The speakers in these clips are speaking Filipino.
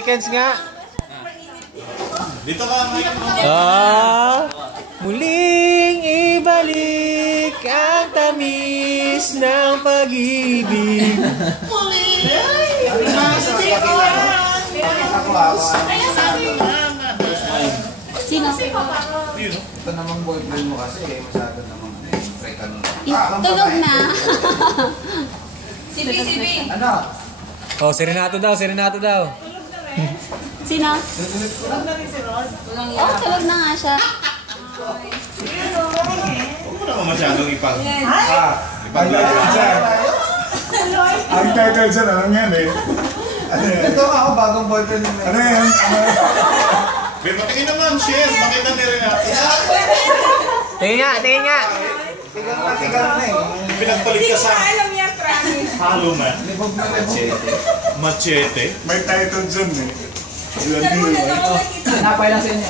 Seconds nga. Dito ka, Mike. Muling ibalik ang tamis ng pag-ibig. Sino? Ito namang boyfriend mo kasi masyado namang freakan. Tulog na. Si B. Ano? Oh, serenato daw. Sino? Tulog na rin si Rod. Oh, tulog na nga siya. Huwag mo naman masyadong Ang title dyan, alam yan eh. Ito ako, bagong boyfriend mo. Ano yan? Be, patingin naman, share. Makita ni Renato. Tingin nga. Tigang na eh. Pinagpalit ka sa Alam niya, promise. halo man. Libog na libog. Machete. May title dyan eh. Napay lang sa inyo.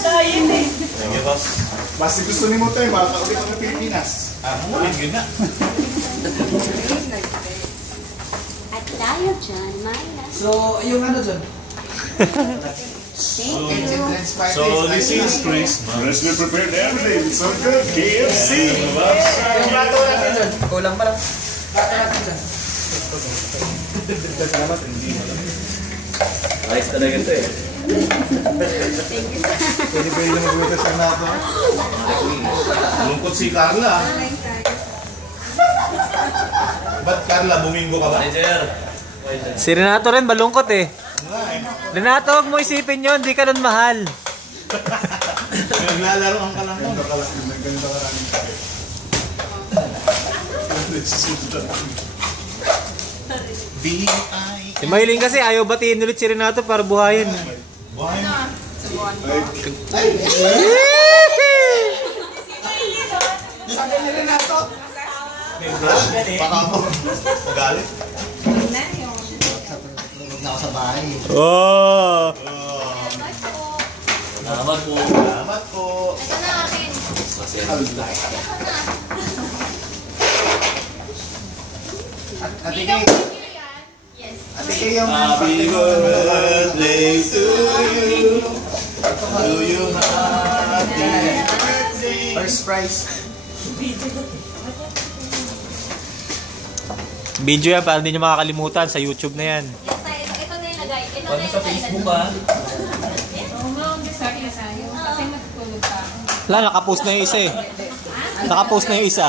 Sayang eh. Sige, boss. Basta gusto ni mo tayo, makakaulit ang Pilipinas. Yun na. At tayo dyan, Myla. So, yung ano dyan? So, this is Christmas. Freshly prepared everything. So good. KFC. Yung plato natin dyan. Kulang pa lang. Plato natin dyan. Ayos talaga ito eh. Pwede na magbutas ang nato. Lungkot si Carla. Ba't Carla, bumingo ka ba? Si Renato rin, malungkot eh. Nga eh. Renato, huwag mo isipin yun. Di ka nun mahal. Naglalaro ang kalang mo. Ganito ka lang. B.I. Si Maylin kasi ayaw batiin ulit si Renato para buhayin. Buhay mo. Sabi ni Renato. Baka ako. Magalit. Tulog na ako sa bahay. Oh. Salamat po. Salamat po. Ito na akin. Ate Kay. Yes. Ate Kay yung Happy birthday to you. To you happy birthday. first prize. Video yan para hindi nyo makakalimutan. Sa YouTube na yan. Ito na yung lagay. Ito na yung Facebook ba? Oo nga, ang desire na sa'yo. Kasi matutulog ka. Wala, nakapost na yung isa eh. Nakapost na yung isa.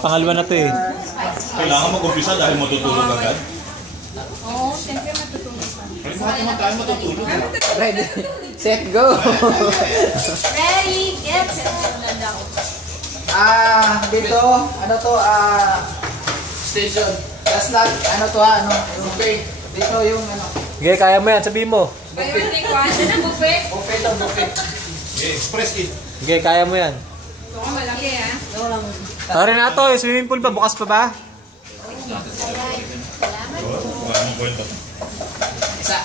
Pangalawa na to eh. Kailangan mag-umpisa dahil matutulog agad. Oo, siyempre matutulog ka. Ay, bakit naman tayo matutulog? Ready, set, go! Ready, get set. Dito, ano to, station. Last lang, ano to buffet. Dito yung ano, Okay, kaya mo yan. Sabihin mo. Kayo ni Kwan, ano buffet? buffet to buffet. Express it. Okay, kaya mo yan. Oo, malaki ah. Renato, yung swimming pool ba? Bukas pa ba? Wala mong kwento. Isa.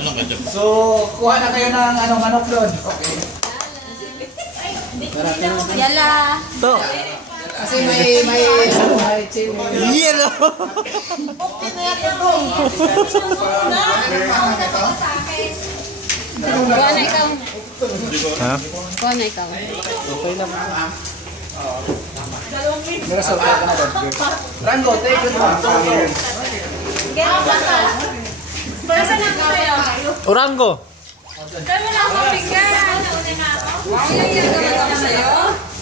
Anong kanya? So, kuha na kayo ng manok doon. Okay. Yala. To. Kasi may chill. Yellow. Kuha na ikaw. Ha? Kuha na ikaw. Okay lang. Pero sa ka na doon. Rango, take it one. Para na ko kayo? Orango. Saan mo na ako bigyan? Nauna na ako. Wow, yung ginagawa ko sa'yo.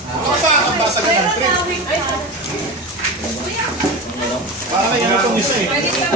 Ang basa ka ng trip. Para na yan itong isa eh. Pwede ka